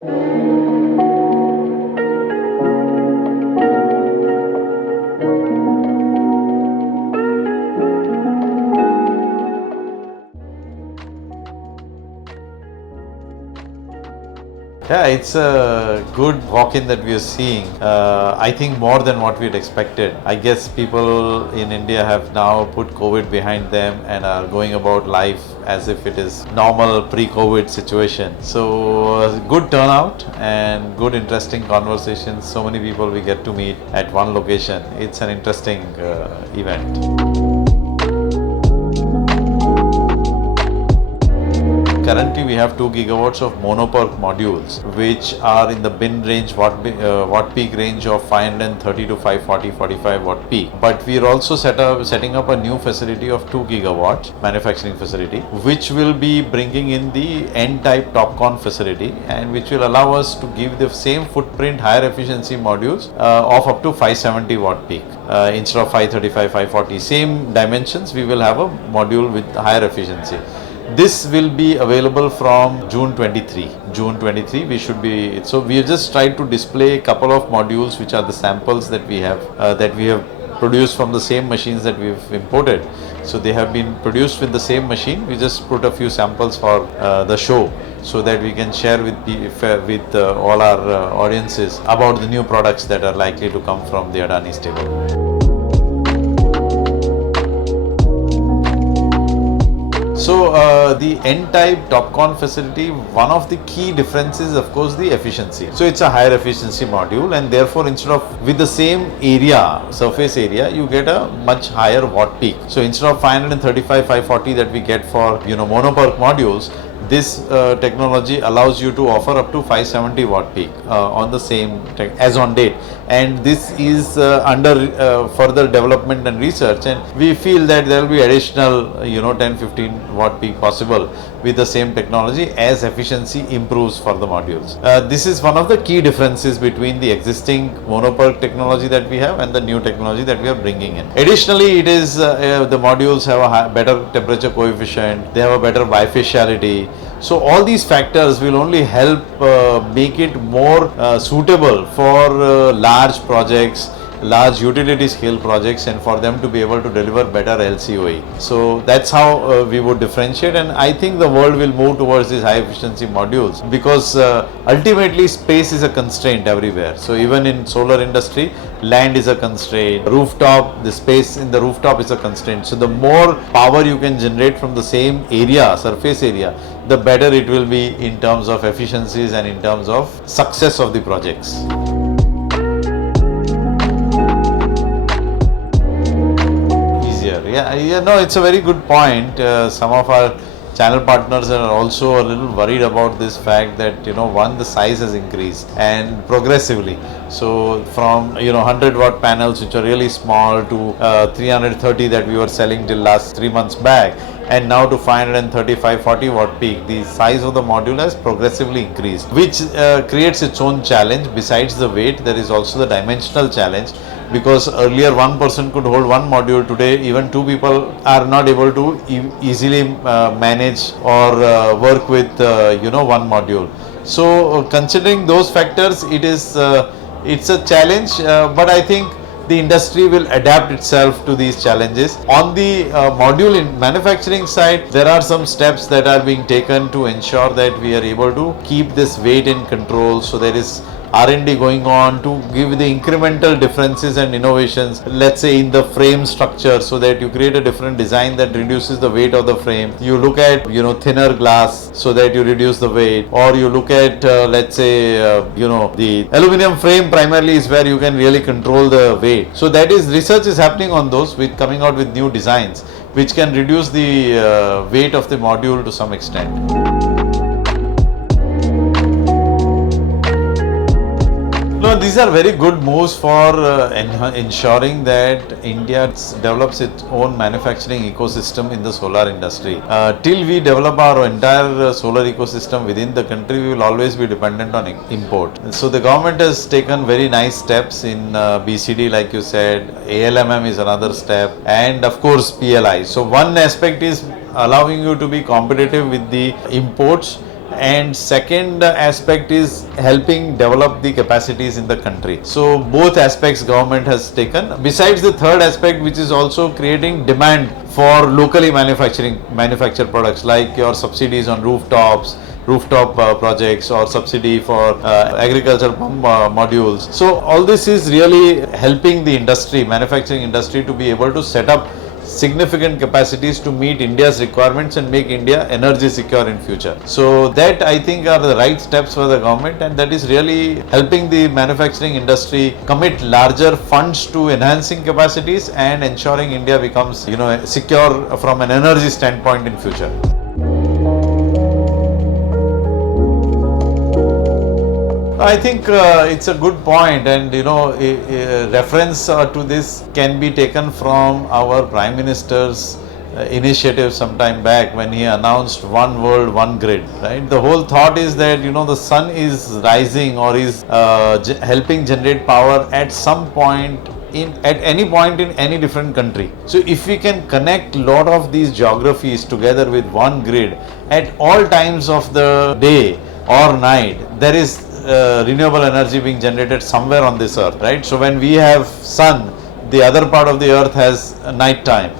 Yeah, it's a good walk-in that we are seeing. I think more than what we had expected. I guess people in India have now put COVID behind them and are going about life as if it is normal pre-COVID situation. So good turnout and good interesting conversations. So many people we get to meet at one location. It's an interesting event. Currently, we have 2 gigawatts of mono-PERC modules, which are in the bin range, watt peak range of 530 to 540, 45 watt peak. But we are also setting up a new facility of 2 gigawatts manufacturing facility, which will be bringing in the N-type TOPCon facility, and which will allow us to give the same footprint, higher efficiency modules of up to 570 watt peak. Instead of 535, 540, same dimensions, we will have a module with higher efficiency. This will be available from June 23. June 23 we should be, so we have just tried to display a couple of modules which are the samples that we have produced from the same machines that we've imported. So they have been produced with the same machine. We just put a few samples for the show so that we can share with all our audiences about the new products that are likely to come from the Adani stable. So the N-type TOPCon facility, one of the key differences, of course, the efficiency. So it's a higher efficiency module, and therefore instead of with the same area, surface area, you get a much higher watt peak. So instead of 535, 540 that we get for mono-PERC modules, this technology allows you to offer up to 570 watt peak on the same as on date, and this is under further development and research, and we feel that there will be additional 10-15 watt peak possible with the same technology as efficiency improves for the modules. This is one of the key differences between the existing mono-PERC technology that we have and the new technology that we are bringing in. Additionally, it is the modules have a better temperature coefficient, they have a better bifaciality. So all these factors will only help make it more suitable for large projects, large utility scale projects, and for them to be able to deliver better LCOE. So that's how we would differentiate, and I think the world will move towards these high efficiency modules because ultimately space is a constraint everywhere. So even in solar industry, land is a constraint, rooftop, the space in the rooftop is a constraint. So the more power you can generate from the same area, surface area, the better it will be in terms of efficiencies and in terms of success of the projects. Yeah, no, it's a very good point. Some of our channel partners are also a little worried about this fact that one, the size has increased and progressively. So from 100 watt panels which are really small to 330 that we were selling till last 3 months back, and now to 535, 40 watt peak, the size of the module has progressively increased, which creates its own challenge. Besides the weight, there is also the dimensional challenge, because earlier one person could hold one module. Today even two people are not able to easily manage or work with one module. So considering those factors, it's a challenge, but I think the industry will adapt itself to these challenges. On the module in manufacturing side, there are some steps that are being taken to ensure that we are able to keep this weight in control. So there is R&D going on to give the incremental differences and innovations, let's say in the frame structure, so that you create a different design that reduces the weight of the frame. You look at thinner glass so that you reduce the weight, or you look at let's say the aluminum frame primarily is where you can really control the weight. So that is, research is happening on those, with coming out with new designs which can reduce the weight of the module to some extent. No, these are very good moves for ensuring that India develops its own manufacturing ecosystem in the solar industry. Till we develop our entire solar ecosystem within the country, we will always be dependent on import. So the government has taken very nice steps in BCD, like you said. ALMM is another step, and of course PLI. So one aspect is allowing you to be competitive with the imports, and second aspect is helping develop the capacities in the country. So both aspects government has taken, besides the third aspect, which is also creating demand for locally manufactured products, like your subsidies on rooftop projects, or subsidy for agriculture modules. So all this is really helping the industry, manufacturing industry, to be able to set up significant capacities to meet India's requirements and make India energy secure in future. So that, I think, are the right steps for the government, and that is really helping the manufacturing industry commit larger funds to enhancing capacities and ensuring India becomes, secure from an energy standpoint in future. I think it's a good point, and a reference to this can be taken from our Prime Minister's initiative some time back when he announced One World, One Grid. Right, the whole thought is that the sun is rising or is helping generate power at some point. At any point in any different country. So if we can connect a lot of these geographies together with one grid at all times of the day or night, there is renewable energy being generated somewhere on this earth, right? So when we have sun, the other part of the earth has night time.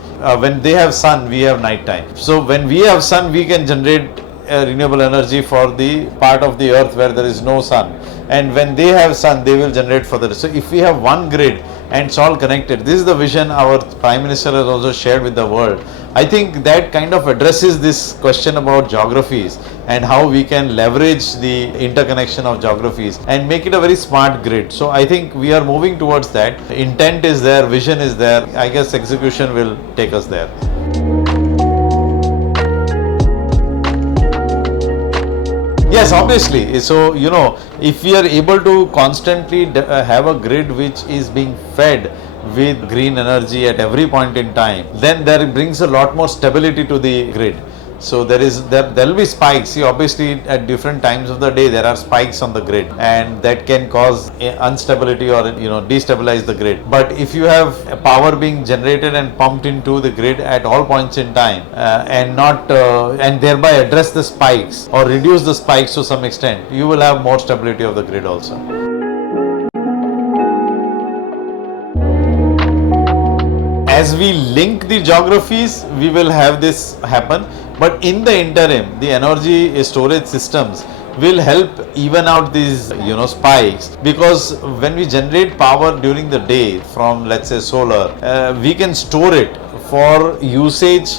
When they have sun, we have night time. So when we have sun, we can generate renewable energy for the part of the earth where there is no sun, and when they have sun, they will generate for the. So if we have one grid and it's all connected, this is the vision our Prime Minister has also shared with the world. I think that kind of addresses this question about geographies and how we can leverage the interconnection of geographies and make it a very smart grid. So I think we are moving towards that. Intent is there, vision is there. I guess execution will take us there. Yes, obviously. So, if we are able to constantly have a grid which is being fed with green energy at every point in time, then that brings a lot more stability to the grid. So there will be spikes. See, obviously at different times of the day there are spikes on the grid, and that can cause instability or destabilize the grid. But if you have power being generated and pumped into the grid at all points in time, and thereby address the spikes or reduce the spikes to some extent, you will have more stability of the grid also. As we link the geographies, we will have this happen. But in the interim, the energy storage systems will help even out these spikes, because when we generate power during the day from, let's say, solar, we can store it for usage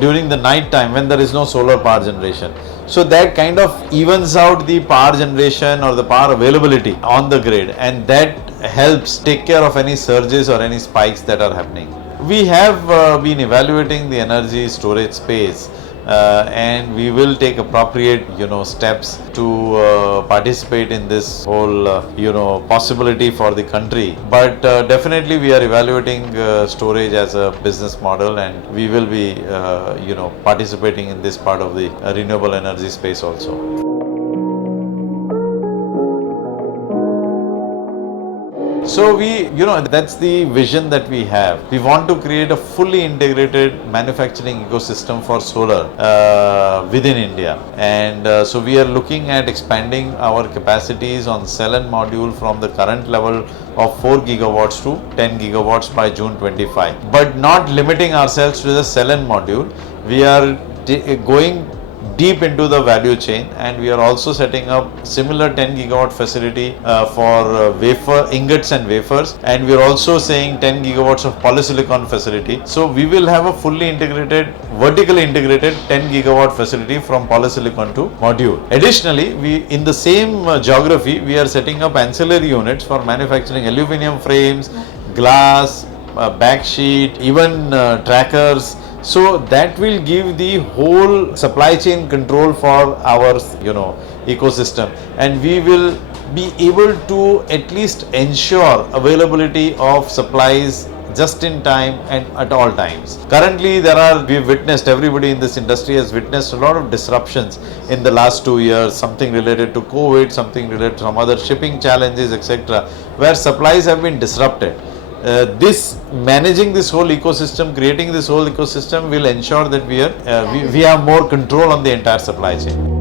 during the night time when there is no solar power generation. So that kind of evens out the power generation or the power availability on the grid, and that helps take care of any surges or any spikes that are happening. We have been evaluating the energy storage space, and we will take appropriate steps to participate in this whole possibility for the country. But definitely we are evaluating storage as a business model, and we will be participating in this part of the renewable energy space also. So that's the vision that we have. We want to create a fully integrated manufacturing ecosystem for solar within India. And so we are looking at expanding our capacities on cell and module from the current level of 4 gigawatts to 10 gigawatts by June 25. But not limiting ourselves to the cell and module. We are going deep into the value chain, and we are also setting up similar 10 gigawatt facility for wafer ingots and wafers, and we are also saying 10 gigawatts of polysilicon facility. So we will have a fully integrated, vertically integrated 10 gigawatt facility from polysilicon to module. Additionally, we in the same geography, we are setting up ancillary units for manufacturing aluminum frames, glass, backsheet, even trackers. So that will give the whole supply chain control for our ecosystem, and we will be able to at least ensure availability of supplies just in time and at all times. Currently we've witnessed, everybody in this industry has witnessed a lot of disruptions in the last 2 years, something related to COVID, something related to some other shipping challenges, etc., where supplies have been disrupted. Managing this whole ecosystem, creating this whole ecosystem will ensure that we have more control on the entire supply chain.